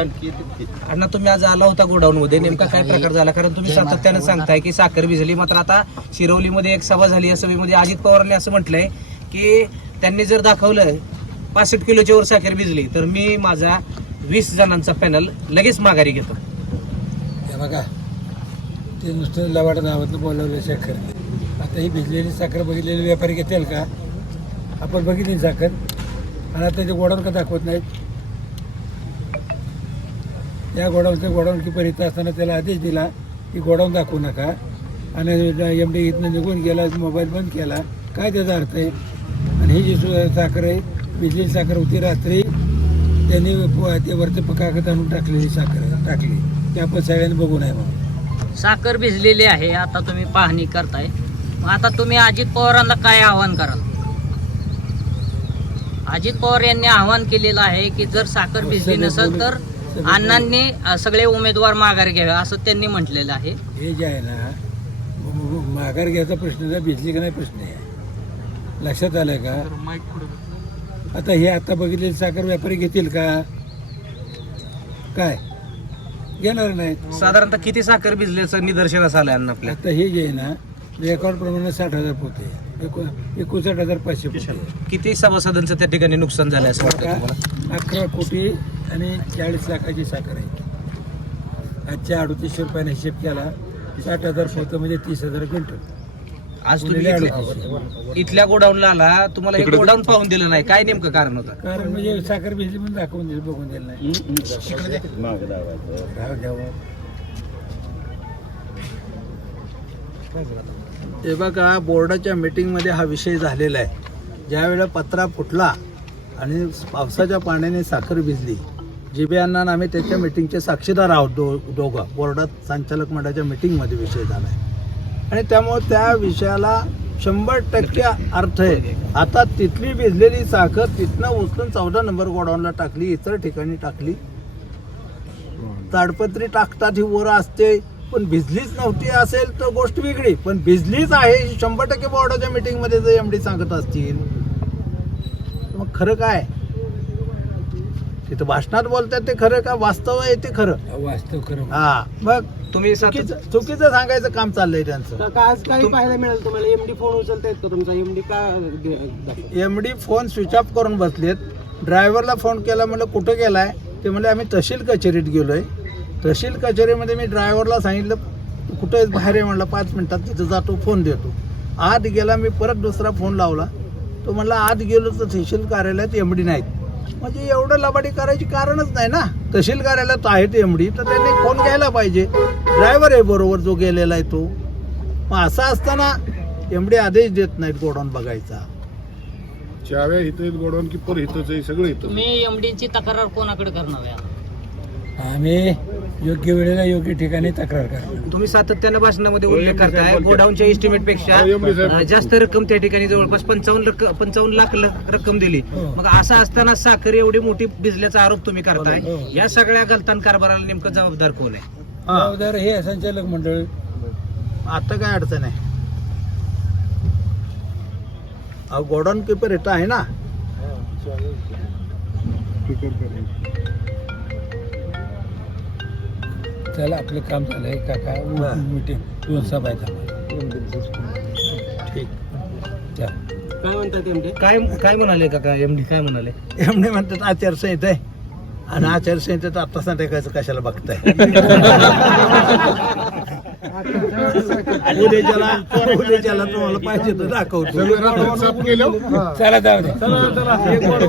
अण्णा तुम्ही आज आला होता गोडाऊन मध्ये नेमका काय प्रकार झाला? कारण तुम्ही सातत्याने सांगताय की साखर भिजली. मात्र आता शिरवलीमध्ये एक सभा झाली. या सभेमध्ये अजित पवारांनी असं म्हटलंय की त्यांनी जर दाखवलं पासष्ट किलोच्या वर साखर भिजली तर मी माझा वीस जणांचा पॅनल लगेच माघारी घेतो. हे बघा ते नुसतं लवाड नावातनं बोलवलं साखर. आता ही भिजलेली साखर बघितलेले व्यापारी घेतील का? आपण बघितली साखर. आणि आता ते गोडाऊन का दाखवत नाहीत? त्या गोडाऊनचं गोडाऊन किपर इथं असताना त्याला आदेश दिला की गोडाऊन दाखवू नका. आणि एम डी इथनं निघून गेला मोबाईल बंद केला. काय त्याचा अर्थ आहे? आणि ही जी साखर आहे भिजलेली साखर होती रात्री त्यांनी ते वरचं पकाकत आणून टाकलेली साखर टाकली. ते आपण सगळ्यांनी बघू नये मग साखर भिजलेली आहे आता तुम्ही पाहणी करताय. मग आता तुम्ही अजित पवारांना काय आव्हान कराल? अजित पवार यांनी आव्हान केलेलं आहे की जर साखर भिजली नसेल तर अण्णांनी सगळे उमेदवार माघारी घ्यावे असं त्यांनी म्हटलेलं आहे. हे जे आहे ना माघार घ्यायचा प्रश्न भिजली का नाही प्रश्न आहे. लक्षात आलंय का? आता हे आता बघितलेली साखर व्यापारी घेतील का? काय? घेणार नाहीत. साधारणतः किती साखर भिजल्याचं निदर्शनास आलंय अण्णा आपल्या? आता हे जे आहे ना रेकॉर्ड प्रमाणे साठ हजार पोते. एको एकोणसाठ हजार पाचशे पोते. किती सभासदांचं त्या ठिकाणी नुकसान झालं असं वाटतं आता तुम्हाला? अकरा कोटी आणि चाळीस लाखाची साखर आहे. आजच्या अडतीसशे रुपयाने हिशेब केला साठ हजार पोतं म्हणजे तीस हजार क्विंटल. आज तुम्ही गुन्हेगार इथल्या- गोडाऊनला आला तुम्हाला हे गोडाऊन पाहून दिलं नाही. काय नेमकं कारण होतं? कारण म्हणजे साखर भिजली म्हणून दाखवून दिली बघून दिलं नाही. द्यावं. हे बघा बोर्डाच्या मीटिंगमध्ये हा विषय झालेला आहे. ज्यावेळेला पत्रा फुटला आणि पावसाच्या पाण्याने साखर भिजली जी बी अण्णा आम्ही त्याच्या मीटिंगचे साक्षीदार आहोत दो दोघं. बोर्डात संचालक मंडळाच्या मीटिंगमध्ये विषय झाला आहे आणि त्यामुळे त्या विषयाला शंभर टक्के अर्थ आहे. आता तिथली भिजलेली साखर तिथनं उचलून चौदा नंबर गोडाऊनला टाकली इतर ठिकाणी टाकली. ताडपत्री टाकतात ही वर असते पण भिजलीच नव्हती असेल तर गोष्ट वेगळी. पण भिजलीच आहे ही शंभर टक्के बोर्डाच्या मिटिंगमध्ये जर एम डी सांगत असतील मग खरं काय? तिथं भाषणात बोलतात ते खरं का वास्तव आहे ते खरं? वास्तव खरं हा मग तुम्ही सातत्य- चुकीचं चुकीचं सांगायचं काम चाललंय त्यांचं. आज काही तुम- पाहायला मिळेल तुम्हाला? एमडी फोन उचलतायत का तुमचा? एमडी का दे- एमडी फोन स्विच ऑफ करून बसलेत. ड्रायव्हरला फोन केला म्हणलं कुठं गेलाय? ते म्हणले आम्ही तहसील कचेरीत गेलोय. तहसील कचेरीमध्ये मी ड्रायव्हरला सांगितलं "तू कुठं आहेस? बाहेर आहे? म्हणलं पाच मिनिटात तिथं जातो फोन देतो. आत गेला मी परत दुसरा फोन लावला. तो म्हणला आत गेलो तर तहसील कार्यालयात एमडी नाहीत. म्हणजे एवढं लबाडी करायची कारणच नाही ना? तहसील कार्यालयात आहेत एमडी तर त्यांनी फोन घ्यायला पाहिजे. ड्रायव्हर आहे बरोबर जो गेलेला आहे तो. मग असं असताना एमडी आदेश देत नाहीत गोडाऊन बघायचा. चाव्या इथं आहेत गोडाऊन किपर इथंच आहे सगळं इथं तुम्ही एमडीची तक्रार कोणाकडे करणार आहे? आम्ही योग्य वेळेला योग्य ठिकाणी तक्रार करणार तुम्ही सातत्यानं भाषणामध्ये उल्लेख करताय. गोडाऊनच्या एस्टिमेटपेक्षा हो, जास्त रक्कम त्या ठिकाणी जवळपास पंचावन्न पंचावन्न लाख रक्कम दिली. हो. मग असं असताना साखर एवढी मोठी भिजल्याचा आरोप तुम्ही करताय. हो. या सगळ्या गलतान कारभाराला नेमकं जबाबदार कोण आहे? हा. जबाबदार हे संचालक मंडळ. आता काय अडचण आहे? अहो गोडाऊन किपर इथं आहे ना. चला आपलं काम झालंय काका बरं. मीटिंग दोन सभा आहेत. ठीक. चला. काय म्हणतात एमडी काय काय म्हणाले काका एमडी काय म्हणाले? एमणे म्हणतात आचारसंहिता आहे. आणि आचारसंहितेत आता संध्याकाळचं कशाला बघताय? उद्याच्याला उद्याच्याला तुम्हाला पाहिजे तर दाखवतो. सगळं रात्री साफ केलं? चला जाऊ दे.